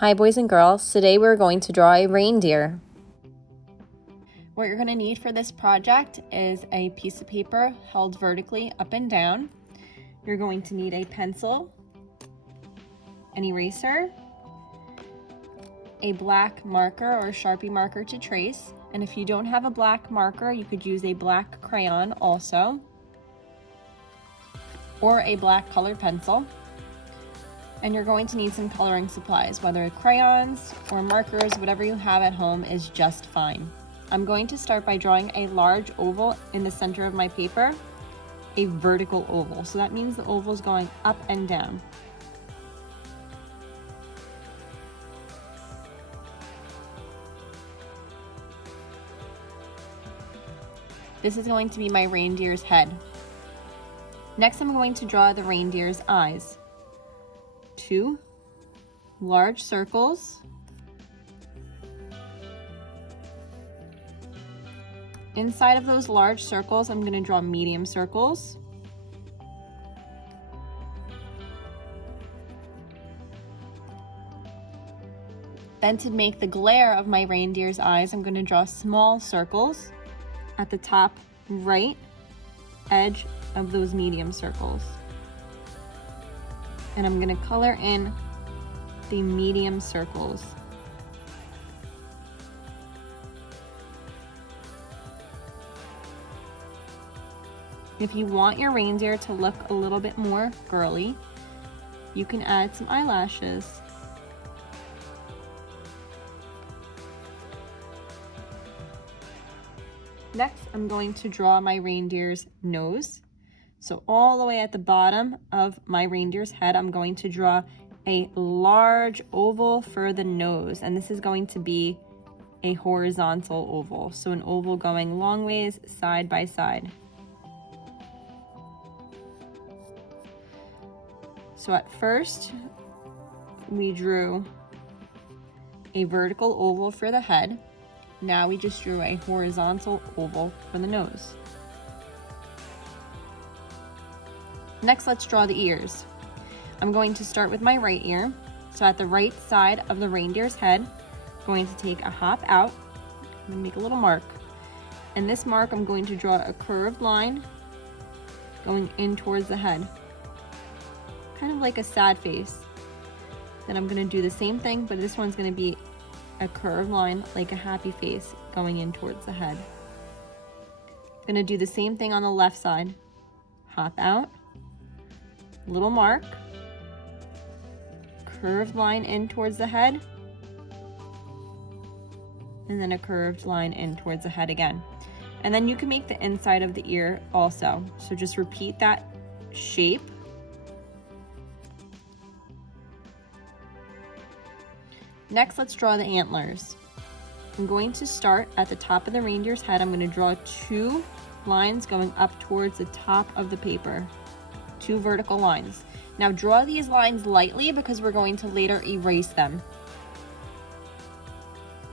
Hi boys and girls, today we're going to draw a reindeer. What you're going to need for this project is a piece of paper held vertically up and down. You're going to need a pencil, an eraser, a black marker or Sharpie marker to trace, and if you don't have a black marker, you could use a black crayon also, or a black colored pencil. And you're going to need some coloring supplies, whether crayons or markers, whatever you have at home is just fine. I'm going to start by drawing a large oval in the center of my paper, a vertical oval. So that means the oval is going up and down. This is going to be my reindeer's head. Next, I'm going to draw the reindeer's eyes. 2 large circles. Inside of those large circles, I'm going to draw medium circles. Then to make the glare of my reindeer's eyes, I'm going to draw small circles at the top right edge of those medium circles. And I'm going to color in the medium circles. If you want your reindeer to look a little bit more girly, you can add some eyelashes. Next, I'm going to draw my reindeer's nose. So all the way at the bottom of my reindeer's head, I'm going to draw a large oval for the nose, and this is going to be a horizontal oval. So an oval going long ways side by side. So at first, we drew a vertical oval for the head. Now we just drew a horizontal oval for the nose. Next, let's draw the ears. I'm going to start with my right ear. So at the right side of the reindeer's head, I'm going to take a hop out. I'm going to make a little mark. And this mark, I'm going to draw a curved line going in towards the head. Kind of like a sad face. Then I'm going to do the same thing, but this one's going to be a curved line like a happy face going in towards the head. I'm going to do the same thing on the left side. Hop out. Little mark, curved line in towards the head, and then a curved line in towards the head again. And then you can make the inside of the ear also. So just repeat that shape. Next, let's draw the antlers. I'm going to start at the top of the reindeer's head. I'm going to draw 2 lines going up towards the top of the paper. 2 vertical lines. Now draw these lines lightly because we're going to later erase them.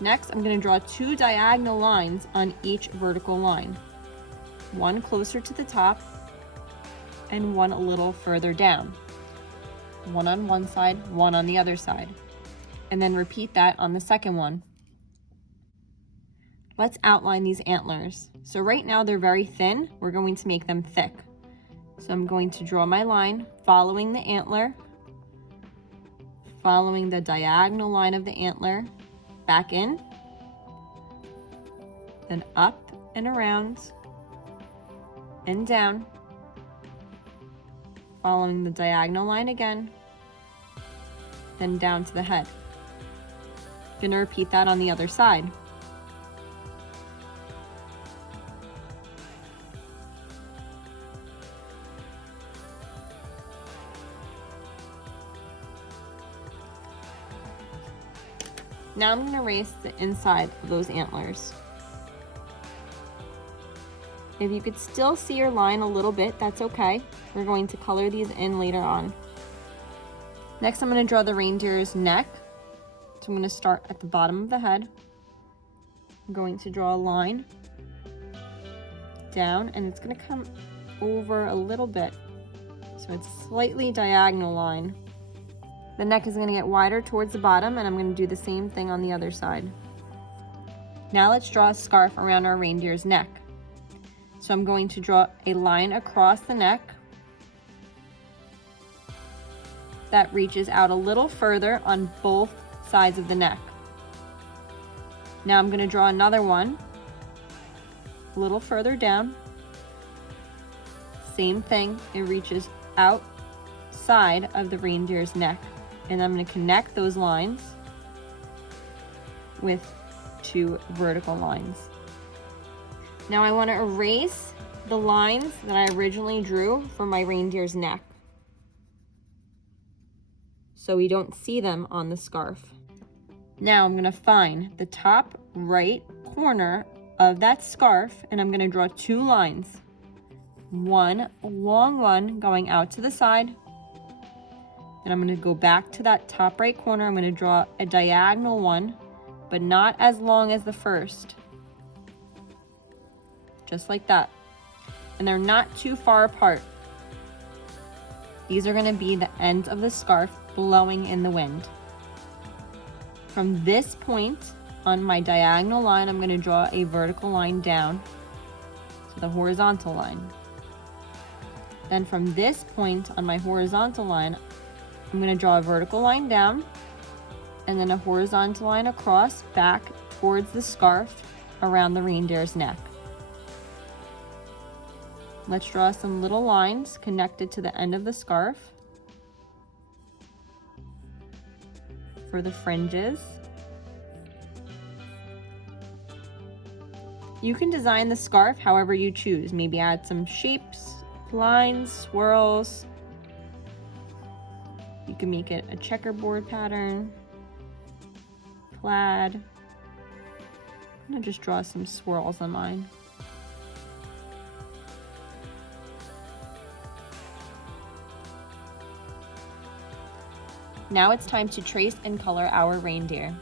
Next, I'm going to draw 2 diagonal lines on each vertical line. One closer to the top and one a little further down. One on one side, one on the other side. And then repeat that on the second one. Let's outline these antlers. So right now they're very thin. We're going to make them thick. So I'm going to draw my line following the antler, following the diagonal line of the antler, back in, then up and around, and down, following the diagonal line again, then down to the head. I'm going to repeat that on the other side. Now I'm going to erase the inside of those antlers. If you could still see your line a little bit, that's okay. We're going to color these in later on. Next, I'm going to draw the reindeer's neck. So I'm going to start at the bottom of the head. I'm going to draw a line down, and it's going to come over a little bit. So it's a slightly diagonal line. The neck is going to get wider towards the bottom, and I'm going to do the same thing on the other side. Now let's draw a scarf around our reindeer's neck. So I'm going to draw a line across the neck that reaches out a little further on both sides of the neck. Now I'm going to draw another one a little further down. Same thing, it reaches outside of the reindeer's neck. And I'm going to connect those lines with 2 vertical lines. Now I want to erase the lines that I originally drew for my reindeer's neck, so we don't see them on the scarf. Now I'm going to find the top right corner of that scarf, and I'm going to draw 2 lines. One long one going out to the side, and I'm going to go back to that top right corner. I'm going to draw a diagonal one, but not as long as the first. Just like that. And they're not too far apart. These are going to be the ends of the scarf blowing in the wind. From this point on my diagonal line, I'm going to draw a vertical line down to the horizontal line. Then from this point on my horizontal line, I'm going to draw a vertical line down and then a horizontal line across back towards the scarf around the reindeer's neck. Let's draw some little lines connected to the end of the scarf for the fringes. You can design the scarf however you choose. Maybe add some shapes, lines, swirls. You can make it a checkerboard pattern, plaid. I'm gonna just draw some swirls on mine. Now it's time to trace and color our reindeer.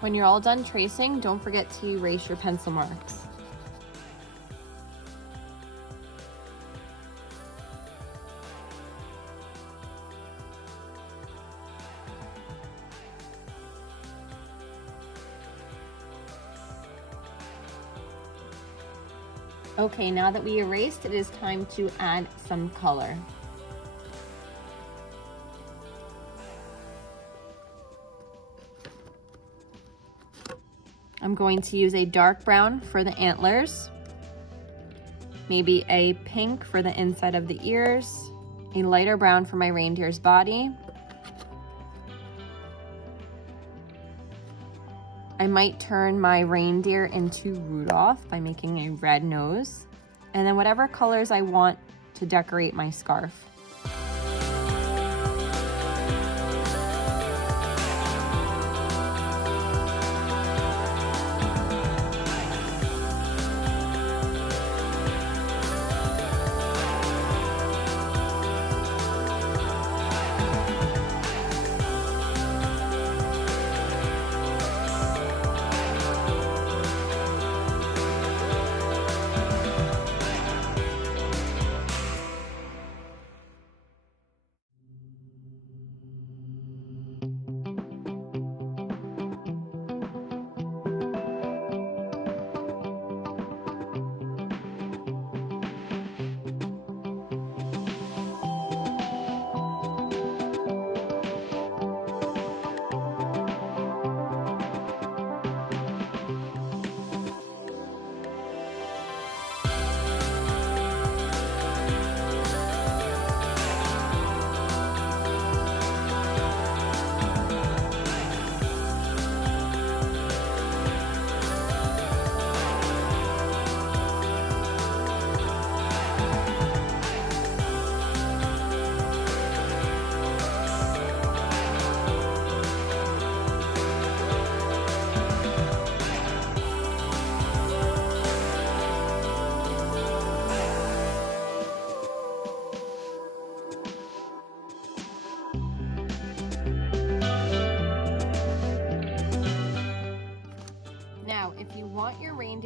When you're all done tracing, don't forget to erase your pencil marks. Okay, now that we erased, it is time to add some color. I'm going to use a dark brown for the antlers, maybe a pink for the inside of the ears, a lighter brown for my reindeer's body. I might turn my reindeer into Rudolph by making a red nose, and then whatever colors I want to decorate my scarf.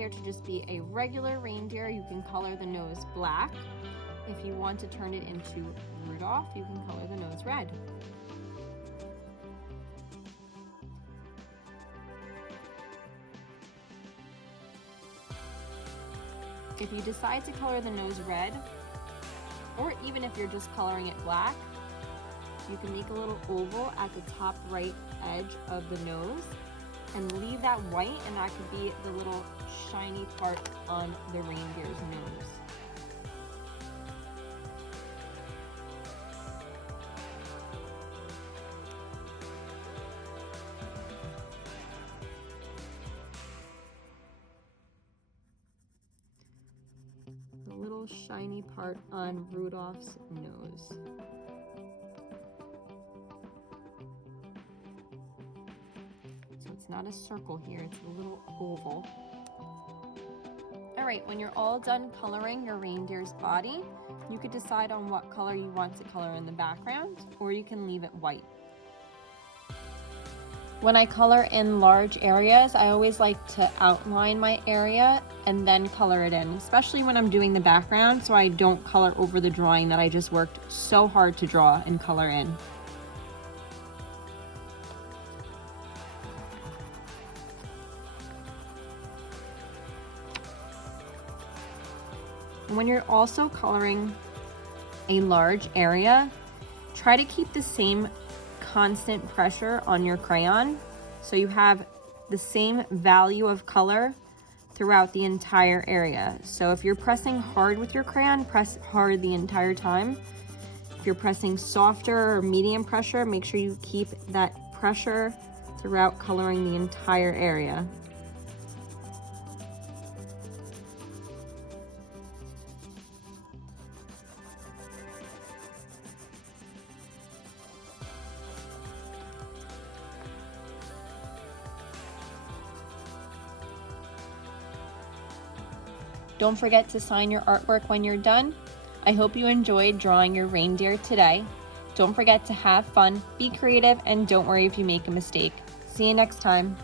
reindeer to just be a regular reindeer, you can color the nose black. If you want to turn it into Rudolph, you can color the nose red. If you decide to color the nose red, or even if you're just coloring it black, you can make a little oval at the top right edge of the nose and leave that white, and that could be the little shiny part on the reindeer's nose. The little shiny part on Rudolph's nose. It's not a circle here, it's a little oval. All right, when you're all done coloring your reindeer's body, you could decide on what color you want to color in the background, or you can leave it white. When I color in large areas, I always like to outline my area and then color it in, especially when I'm doing the background, so I don't color over the drawing that I just worked so hard to draw and color in. When you're also coloring a large area, try to keep the same constant pressure on your crayon so you have the same value of color throughout the entire area. So if you're pressing hard with your crayon, press hard the entire time. If you're pressing softer or medium pressure, make sure you keep that pressure throughout coloring the entire area. Don't forget to sign your artwork when you're done. I hope you enjoyed drawing your reindeer today. Don't forget to have fun, be creative, and don't worry if you make a mistake. See you next time.